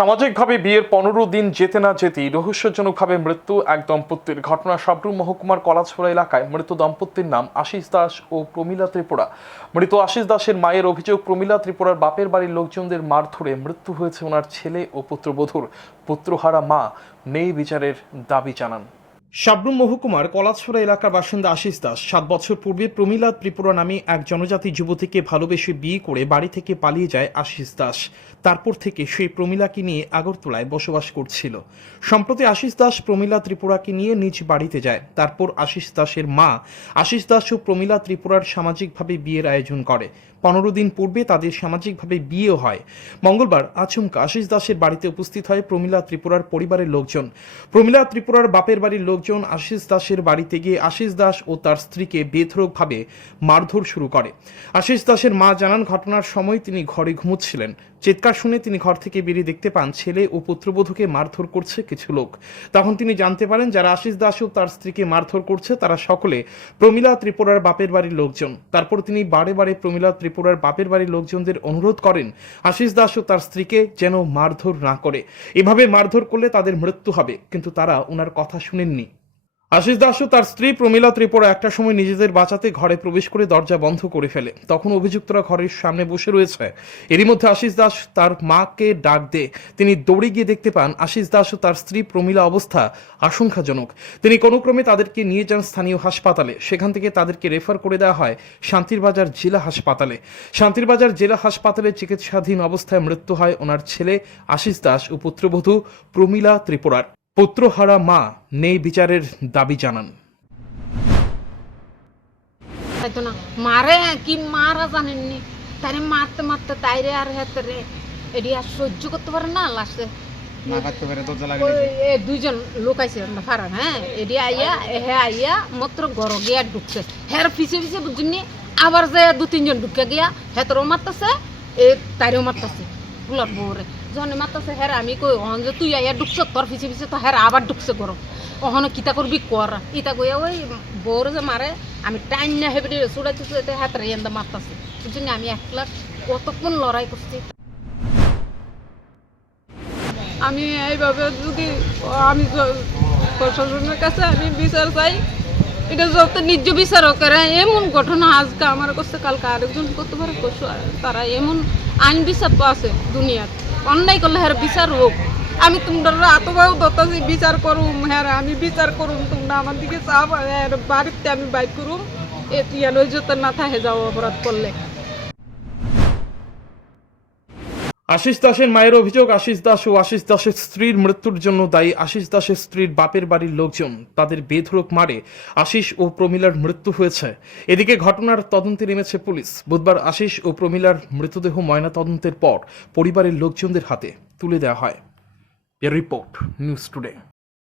সামাজিকভাবে বিয়ের পনেরো দিন যেতে না যেতেই রহস্যজনকভাবে মৃত্যু এক দম্পতির ঘটনা। সাবরুম মহকুমার কলাছড়া এলাকায় মৃত দম্পতির নাম আশিস দাস ও প্রমীলা ত্রিপুরা। মৃত আশিস দাসের মায়ের অভিযোগ, প্রমীলা ত্রিপুরার বাপের বাড়ির লোকজনদের মার ধরে মৃত্যু হয়েছে ওনার ছেলে ও পুত্রবধূর। পুত্রহারা মা, নেই বিচারের দাবি জানান। সাবরুম মহকুমার কলাছড়া এলাকার বাসিন্দা আশিস দাস সাত বছর পূর্বে প্রমীলা ত্রিপুরা নামে এক জনজাতি যুবতীকে ভালোবেসে বিয়ে করে বাড়ি থেকে পালিয়ে যায় আশিস দাস। তারপর থেকে সেই প্রমীলাকে নিয়ে আগরতলায় বসবাস করছিল। সম্প্রতি আশিস দাস প্রমীলা ত্রিপুরাকে নিয়ে নিজ বাড়িতে যায়। তারপর আশিস দাসের মা আশিস দাস ও প্রমীলা ত্রিপুরার সামাজিকভাবে বিয়ের আয়োজন করে। পনেরো দিন পূর্বে তাদের সামাজিকভাবে বিয়েও হয়। মঙ্গলবার আচমকা আশিস দাসের বাড়িতে উপস্থিত হয় প্রমীলা ত্রিপুরার পরিবারের লোকজন। প্রমীলা ত্রিপুরার বাপের বাড়ির লোকজন আশিস দাসের বাড়িতে গিয়ে আশিস দাস ও তার স্ত্রীকে বেধরকভাবে মারধর শুরু করে। আশিস দাসের মা জানান, ঘটনার সময় তিনি ঘরে ঘুমোচ্ছিলেন। চিৎকার শুনে তিনি ঘর থেকে বেরিয়ে দেখতে পান ছেলে ও পুত্রবধূকে মারধর করছে কিছু লোক। তখন তিনি জানতে পারেন যারা আশিস দাস ও তার স্ত্রীকে মারধর করছে, তারা সকলে প্রমীলা ত্রিপুরার বাপের বাড়ির লোকজন। তারপর তিনি বারে বারে প্রমীলা ত্রিপুরার বাপের বাড়ির লোকজনদের অনুরোধ করেন আশিস দাস ও তার স্ত্রীকে যেন মারধর না করে। এভাবে মারধর করলে তাদের মৃত্যু হবে, কিন্তু তারা ওনার কথা শুনেননি। আশিস দাস ও তার স্ত্রী প্রমীলা ত্রিপুরা একটা সময় নিজেদের বাঁচাতে ঘরে প্রবেশ করে দরজা বন্ধ করে ফেলে। তখন অভিযুক্তরা ঘরের সামনে বসে রয়েছে। এরই মধ্যে আশিস দাস তার মাকে ডাক দে তিনি দৌড়ে গিয়ে দেখতে পান আশিস দাস ও তার স্ত্রী প্রমীলা অবস্থা আশঙ্কাজনক। তিনি কোনো ক্রমে তাদেরকে নিয়ে যান স্থানীয় হাসপাতালে। সেখান থেকে তাদেরকে রেফার করে দেওয়া হয় শান্তিরবাজার জেলা হাসপাতালে। শান্তিরবাজার জেলা হাসপাতালে চিকিৎসাধীন অবস্থায় মৃত্যু হয় ওনার ছেলে আশিস দাস ও পুত্রবধূ প্রমীলা ত্রিপুরার। পুত্রহারা মা নেই বিচারের দাবি জানান। তাইতো না মারে কি মারা জানেননি? তারে মারতে মারতে তাইরে আর হেতে রে এটি আর সহ্য করতে পারে না লাস্টে দুইজন লোক আইছে ফারান হ্যাঁ? এটি আইয়া হে আইয়া মাত্র ঘর গিয়া ঢুকছে। হের পিছে পিছে বুঝিনি আবার যে দু তিনজন ঢুকে গিয়া হেতরও মারতেছে এ তাইরেও মারতেছে। ফুলার বউরে। যখন মারতেছে হের আমি কই অহন যে তুই আইয়া ঢুকছ তোর পিছে পিছে তো হের আবার ডুকছে ঘর অহন কিতা করবি কর ইতা কইয়া ওই বউরে যে মারে আমি টাইম না হেবে চুড়াইতে চুড়াইতে হাতের এন্দা মারতেছে বুঝিনি আমি একলা কতক্ষণ লড়াই করছি আমি এইভাবে যদি, আমি প্রশাসনের কাছে আমি বিচার চাই এটা যত নিজ করে এমন ঘটনা আজকে আমার কাছে, কালকে আরেকজন করতে পারে তারা এমন আইন বিচার তো আছে দুনিয়ার অন্যায় করলে হ্যাঁ বিচার হোক। আমি তোমরা আতবাও দতাছি বিচার করুম হ্যাঁ আমি বিচার করুম, তোমরা আমার দিকে চাপ বাড়িতে আমি বাইক করুম। এ ইয়ালৈ যত না থাকে যাও অপরাধ করলে। আশিস দাসের মায়ের অভিযোগ, আশিস দাস ও আশিস দাসের স্ত্রীর মৃত্যুর জন্য দায়ী আশিস দাসের স্ত্রীর বাপের বাড়ির লোকজন তাদের বেধরক মারে। আশিস ও প্রমিলার মৃত্যু হয়েছে। এদিকে ঘটনার তদন্তে নেমেছে পুলিশ। বুধবার আশিস ও প্রমিলার মৃতদেহ ময়না তদন্তের পর পরিবারের লোকজনদের হাতে তুলে দেওয়া হয়। Report, news today.